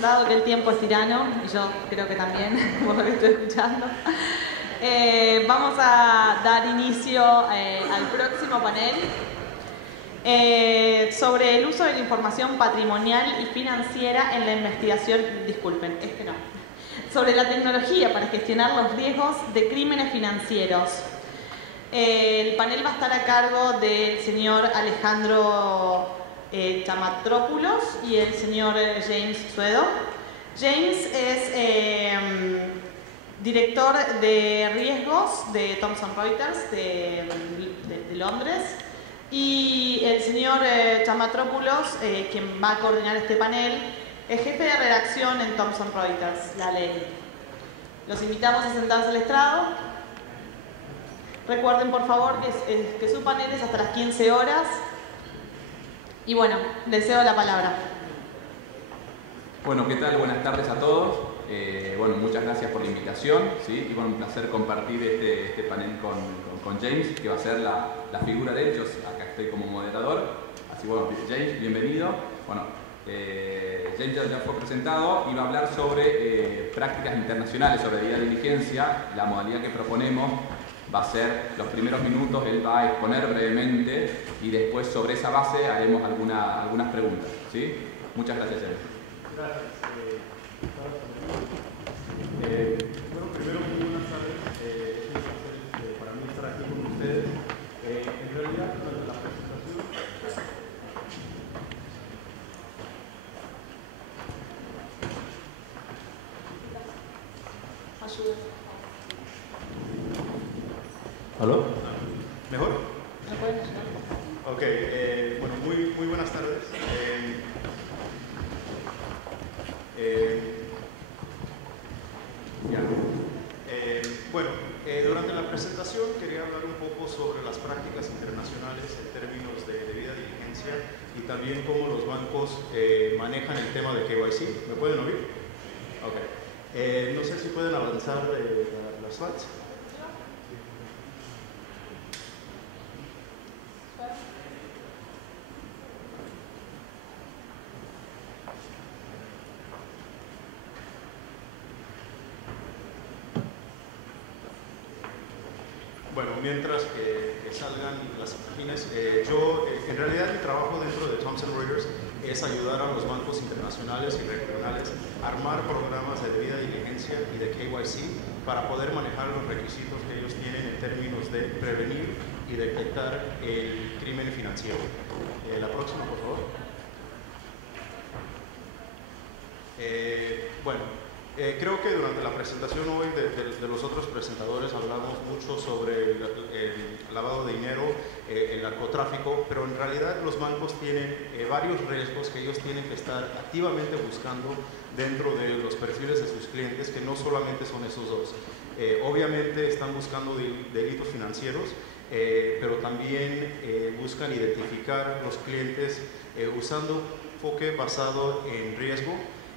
dado que el tiempo es tirano, y yo creo que también, por lo que estoy escuchando, vamos a dar inicio al próximo panel sobre el uso de la información patrimonial y financiera en la investigación, disculpen, no, sobre la tecnología para gestionar los riesgos de crímenes financieros. El panel va a estar a cargo del señor Alejandro Chamatropoulos y el señor James Suedo. James es director de riesgos de Thomson Reuters de Londres, y el señor Chamatropoulos, quien va a coordinar este panel, es jefe de redacción en Thomson Reuters, la ley. Los invitamos a sentarse al estrado. Recuerden, por favor, que su panel es hasta las 15 horas. Y bueno, les cedo la palabra. Bueno, ¿qué tal? Buenas tardes a todos. Bueno, muchas gracias por la invitación, ¿sí? Y bueno, un placer compartir este panel con James, que va a ser la figura de él. Yo acá estoy como moderador. Así bueno, James, bienvenido. Bueno, James ya fue presentado y va a hablar sobre prácticas internacionales, sobre debida diligencia. La modalidad que proponemos va a ser los primeros minutos, él va a exponer brevemente y después sobre esa base haremos algunas preguntas, ¿sí? Muchas gracias, James. Gracias. Bueno, primero, muy buenas tardes. Es un placer para mí estar aquí con ustedes. En realidad, durante la presentación... Ayuda. ¿Aló? ¿Mejor? ¿Me pueden ayudar? Ok, bueno, muy buenas tardes. Bueno, durante la presentación quería hablar un poco sobre las prácticas internacionales en términos de debida diligencia y también cómo los bancos manejan el tema de KYC. ¿Me pueden oír? Ok. No sé si pueden avanzar las slides. Bueno, mientras que salgan las imágenes, yo en realidad mi trabajo dentro de Thomson Reuters es ayudar a los bancos internacionales y regionales a armar programas de debida diligencia y de KYC para poder manejar los requisitos que ellos tienen en términos de prevenir y detectar el crimen financiero. La próxima, por favor. Bueno. Creo que durante la presentación hoy de los otros presentadores hablamos mucho sobre el lavado de dinero, el narcotráfico, pero en realidad los bancos tienen varios riesgos que ellos tienen que estar activamente buscando dentro de los perfiles de sus clientes, que no solamente son esos dos. Obviamente están buscando delitos financieros, pero también buscan identificar los clientes usando un enfoque basado en riesgo,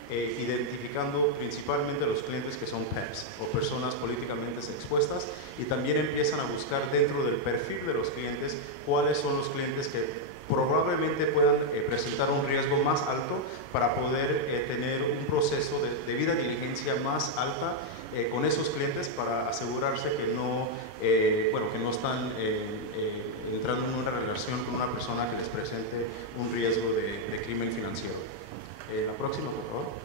identificando principalmente los clientes que son PEPs o personas políticamente expuestas, y también empiezan a buscar dentro del perfil de los clientes cuáles son los clientes que probablemente puedan presentar un riesgo más alto para poder tener un proceso de debida diligencia más alta con esos clientes para asegurarse que no, que no están entrando en una relación con una persona que les presente un riesgo de crimen financiero. La próxima, por favor.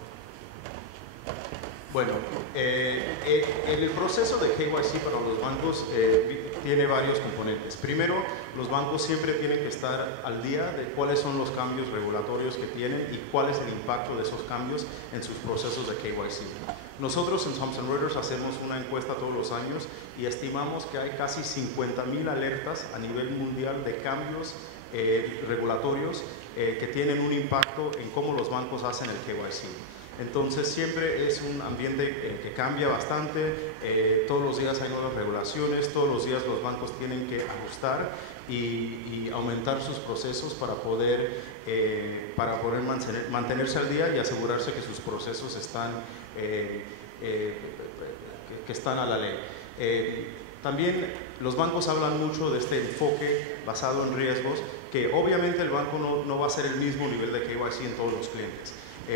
Bueno, el proceso de KYC para los bancos tiene varios componentes. Primero, los bancos siempre tienen que estar al día de cuáles son los cambios regulatorios que tienen y cuál es el impacto de esos cambios en sus procesos de KYC. Nosotros en Thomson Reuters hacemos una encuesta todos los años y estimamos que hay casi 50,000 alertas a nivel mundial de cambios regulatorios que tienen un impacto en cómo los bancos hacen el KYC. Entonces siempre es un ambiente que cambia bastante, todos los días hay nuevas regulaciones, todos los días los bancos tienen que ajustar y aumentar sus procesos para poder mantenerse al día y asegurarse que sus procesos están, que están a la ley. También los bancos hablan mucho de este enfoque basado en riesgos, que obviamente el banco no va a ser el mismo nivel de KYC en todos los clientes.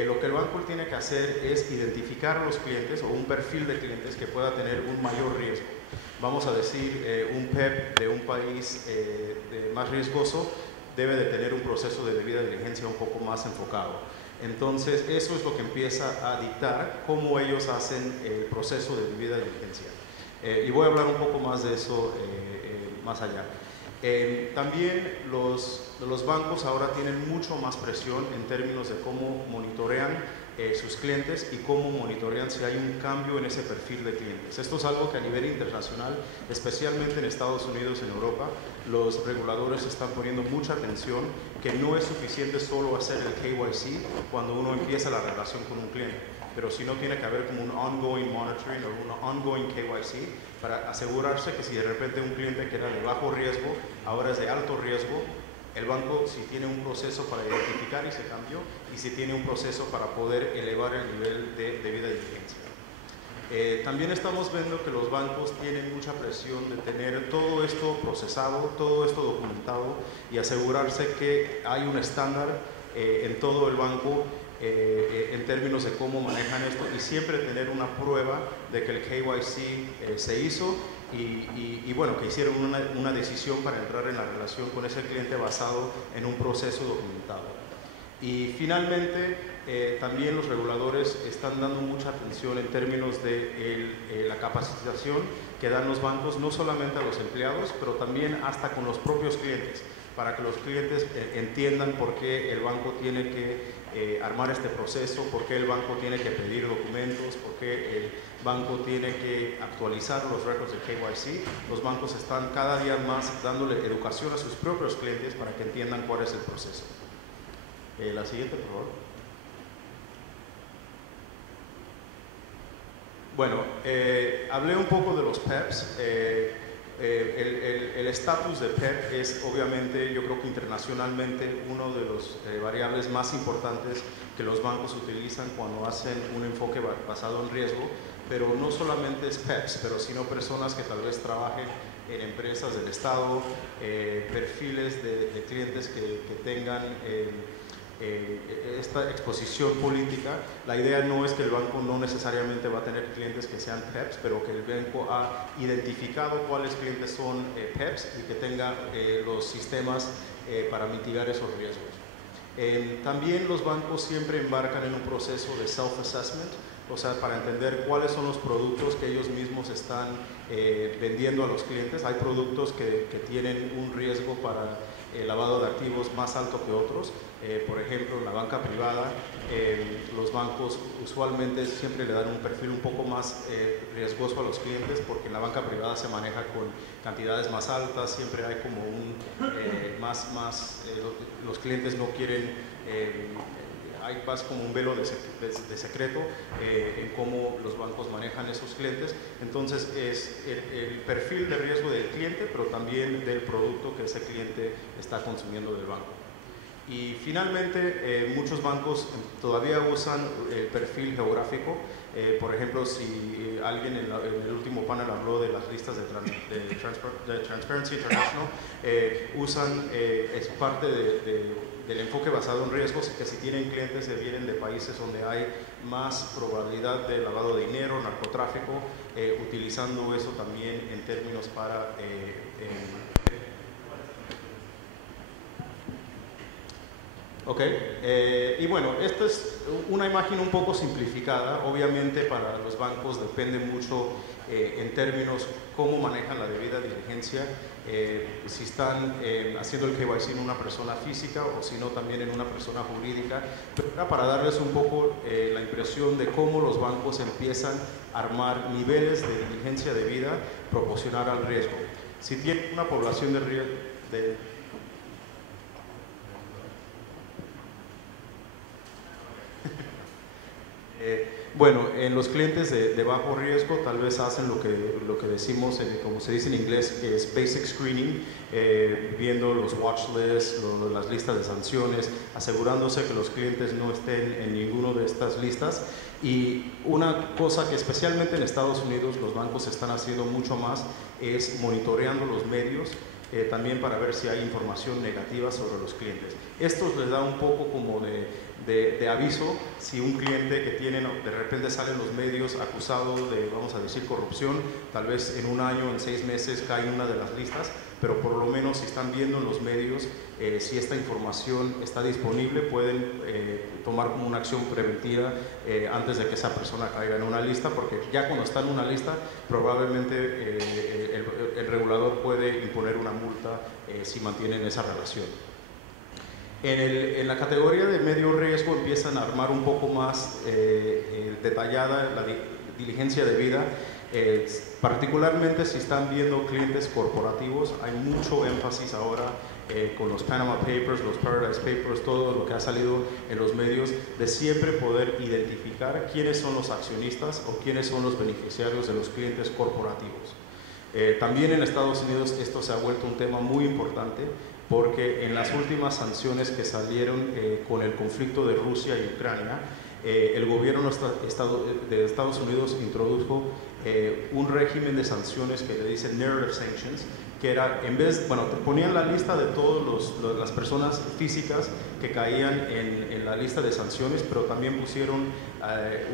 Lo que el banco tiene que hacer es identificar a los clientes o un perfil de clientes que pueda tener un mayor riesgo. Vamos a decir, un PEP de un país más riesgoso debe de tener un proceso de debida diligencia un poco más enfocado. Entonces, eso es lo que empieza a dictar cómo ellos hacen el proceso de debida diligencia. Y voy a hablar un poco más de eso más allá. También los bancos ahora tienen mucho más presión en términos de cómo monitorean sus clientes y cómo monitorean si hay un cambio en ese perfil de clientes. Esto es algo que a nivel internacional, especialmente en Estados Unidos y en Europa, los reguladores están poniendo mucha atención, que no es suficiente solo hacer el KYC cuando uno empieza la relación con un cliente, pero si no tiene que haber como un ongoing monitoring o un ongoing KYC para asegurarse que si de repente un cliente que era de bajo riesgo ahora es de alto riesgo, el banco si tiene un proceso para identificar ese cambio y si tiene un proceso para poder elevar el nivel de debida diligencia. También estamos viendo que los bancos tienen mucha presión de tener todo esto procesado, todo esto documentado y asegurarse que hay un estándar en todo el banco en términos de cómo manejan esto y siempre tener una prueba de que el KYC se hizo y bueno, que hicieron una decisión para entrar en la relación con ese cliente basado en un proceso documentado. Y finalmente, también los reguladores están dando mucha atención en términos de la capacitación que dan los bancos, no solamente a los empleados, pero también hasta con los propios clientes, para que los clientes entiendan por qué el banco tiene que armar este proceso, por qué el banco tiene que pedir documentos, por qué el banco tiene que actualizar los récords de KYC. Los bancos están cada día más dándole educación a sus propios clientes para que entiendan cuál es el proceso. La siguiente, por favor. Bueno, hablé un poco de los PEPs. El estatus de PEP es obviamente, yo creo que internacionalmente, uno de los variables más importantes que los bancos utilizan cuando hacen un enfoque basado en riesgo, pero no solamente es PEPs, pero sino personas que tal vez trabajen en empresas del Estado, perfiles de clientes que tengan esta exposición política. La idea no es que el banco no necesariamente va a tener clientes que sean PEPs, pero que el banco ha identificado cuáles clientes son PEPs y que tenga los sistemas para mitigar esos riesgos. También los bancos siempre embarcan en un proceso de self-assessment, o sea, para entender cuáles son los productos que ellos mismos están vendiendo a los clientes. Hay productos que tienen un riesgo para lavado de activos más alto que otros. Por ejemplo, en la banca privada, los bancos usualmente siempre le dan un perfil un poco más riesgoso a los clientes, porque en la banca privada se maneja con cantidades más altas, siempre hay como un los clientes no quieren, hay más como un velo de secreto en cómo los bancos manejan esos clientes. Entonces es el perfil de riesgo del cliente, pero también del producto que ese cliente está consumiendo del banco. Y finalmente, muchos bancos todavía usan el perfil geográfico. Por ejemplo, si alguien en el último panel habló de las listas de Transparency International, usan, es parte del enfoque basado en riesgos, que si tienen clientes que vienen de países donde hay más probabilidad de lavado de dinero, narcotráfico, utilizando eso también en términos para Ok, y bueno, esta es una imagen un poco simplificada. Obviamente para los bancos depende mucho en términos cómo manejan la debida diligencia, si están haciendo el KYC en una persona física o si no también en una persona jurídica. Pero era para darles un poco la impresión de cómo los bancos empiezan a armar niveles de diligencia debida proporcional al riesgo. Si tienen una población de riesgo bueno, en los clientes de bajo riesgo tal vez hacen lo que decimos, como se dice en inglés, que es basic screening, viendo los watch lists, las listas de sanciones, asegurándose que los clientes no estén en ninguna de estas listas. Y una cosa que especialmente en Estados Unidos los bancos están haciendo mucho más es monitoreando los medios también para ver si hay información negativa sobre los clientes. Esto les da un poco como de aviso si un cliente que tiene, de repente sale en los medios acusado de, vamos a decir, corrupción, tal vez en un año, en 6 meses cae en una de las listas, pero por lo menos si están viendo en los medios si esta información está disponible, pueden tomar como una acción preventiva antes de que esa persona caiga en una lista, porque ya cuando está en una lista probablemente el regulador puede imponer una multa si mantienen esa relación. En la categoría de medio riesgo empiezan a armar un poco más detallada la diligencia debida, particularmente si están viendo clientes corporativos. Hay mucho énfasis ahora con los Panama Papers, los Paradise Papers, todo lo que ha salido en los medios, de siempre poder identificar quiénes son los accionistas o quiénes son los beneficiarios de los clientes corporativos. También en Estados Unidos esto se ha vuelto un tema muy importante, porque en las últimas sanciones que salieron con el conflicto de Rusia y Ucrania, el gobierno de Estados Unidos introdujo un régimen de sanciones que le dicen narrative sanctions, que era, en vez, bueno, ponían la lista de todas las personas físicas que caían en la lista de sanciones, pero también pusieron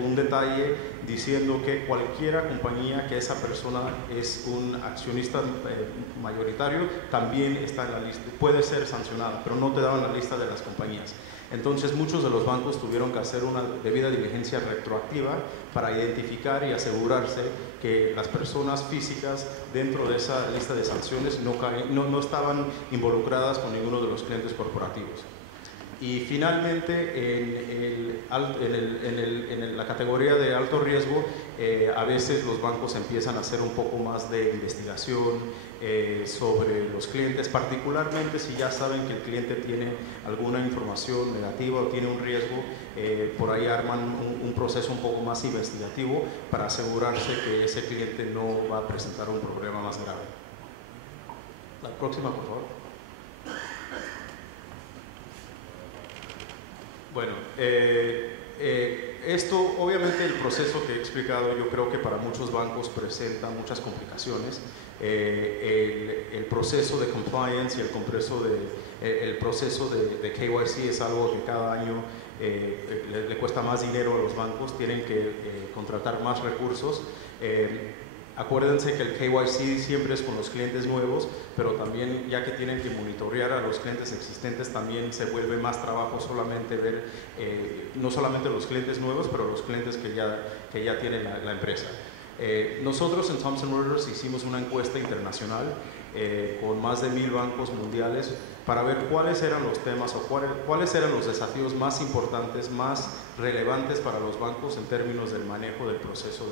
un detalle diciendo que cualquier compañía que esa persona es un accionista mayoritario también está en la lista, puede ser sancionada, pero no te daban la lista de las compañías. Entonces muchos de los bancos tuvieron que hacer una debida diligencia retroactiva para identificar y asegurarse que las personas físicas dentro de esa lista de sanciones no estaban involucradas con ninguno de los clientes corporativos. Y finalmente, en la categoría de alto riesgo, a veces los bancos empiezan a hacer un poco más de investigación sobre los clientes, particularmente si ya saben que el cliente tiene alguna información negativa o tiene un riesgo, por ahí arman un proceso un poco más investigativo para asegurarse que ese cliente no va a presentar un problema más grave. La próxima, por favor. Bueno, esto, obviamente el proceso que he explicado, yo creo que para muchos bancos presenta muchas complicaciones. El proceso de compliance y el proceso de KYC es algo que cada año le cuesta más dinero a los bancos, tienen que contratar más recursos. Acuérdense que el KYC siempre es con los clientes nuevos, pero también ya que tienen que monitorear a los clientes existentes, también se vuelve más trabajo solamente ver, no solamente los clientes nuevos, pero los clientes que ya tiene la empresa. Nosotros en Thomson Reuters hicimos una encuesta internacional con más de 1000 bancos mundiales para ver cuáles eran los temas o cuáles eran los desafíos más importantes, más relevantes para los bancos en términos del manejo del proceso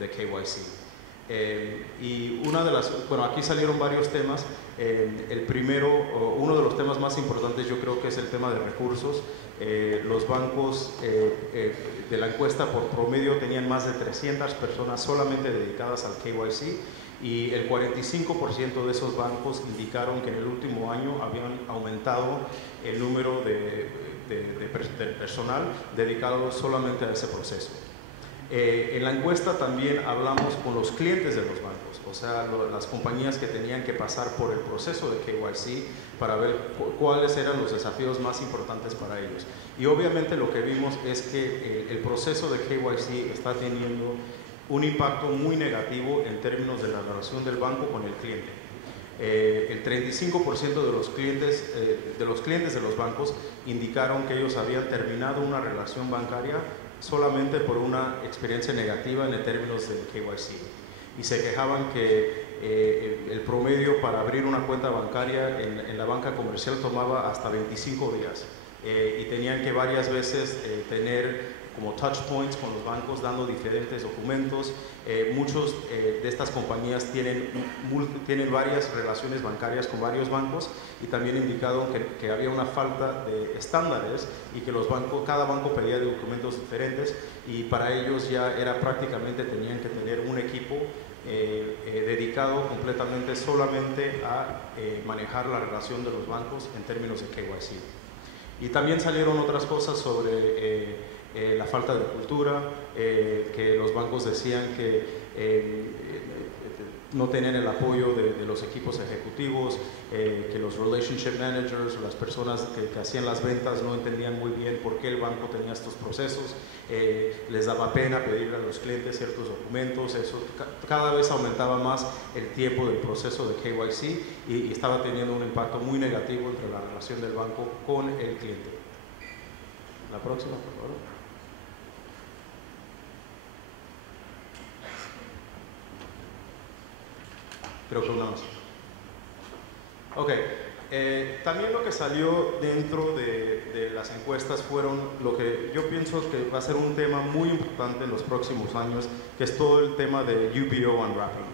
de KYC. Y bueno, aquí salieron varios temas. El primero, uno de los temas más importantes, yo creo que es el tema de recursos. Los bancos de la encuesta por promedio tenían más de 300 personas solamente dedicadas al KYC, y el 45% de esos bancos indicaron que en el último año habían aumentado el número de personal dedicado solamente a ese proceso. En la encuesta también hablamos con los clientes de los bancos, o sea, las compañías que tenían que pasar por el proceso de KYC para ver cuáles eran los desafíos más importantes para ellos. Y obviamente lo que vimos es que el proceso de KYC está teniendo un impacto muy negativo en términos de la relación del banco con el cliente. El 35% de los clientes de los bancos indicaron que ellos habían terminado una relación bancaria solamente por una experiencia negativa en términos del KYC, y se quejaban que el promedio para abrir una cuenta bancaria en la banca comercial tomaba hasta 25 días y tenían que varias veces tener como touch points con los bancos dando diferentes documentos. Muchos de estas compañías tienen varias relaciones bancarias con varios bancos, y también indicaron que había una falta de estándares y que cada banco pedía documentos diferentes, y para ellos ya era prácticamente tenían que tener un equipo dedicado completamente solamente a manejar la relación de los bancos en términos de KYC. Y también salieron otras cosas sobre la falta de cultura, que los bancos decían que no tenían el apoyo de los equipos ejecutivos, que los relationship managers o las personas que hacían las ventas no entendían muy bien por qué el banco tenía estos procesos, les daba pena pedirle a los clientes ciertos documentos, eso cada vez aumentaba más el tiempo del proceso de KYC y estaba teniendo un impacto muy negativo entre la relación del banco con el cliente. La próxima, por favor. Creo que una más. Ok, también lo que salió dentro de las encuestas fueron lo que yo pienso que va a ser un tema muy importante en los próximos años, que es todo el tema de UBO unwrapping.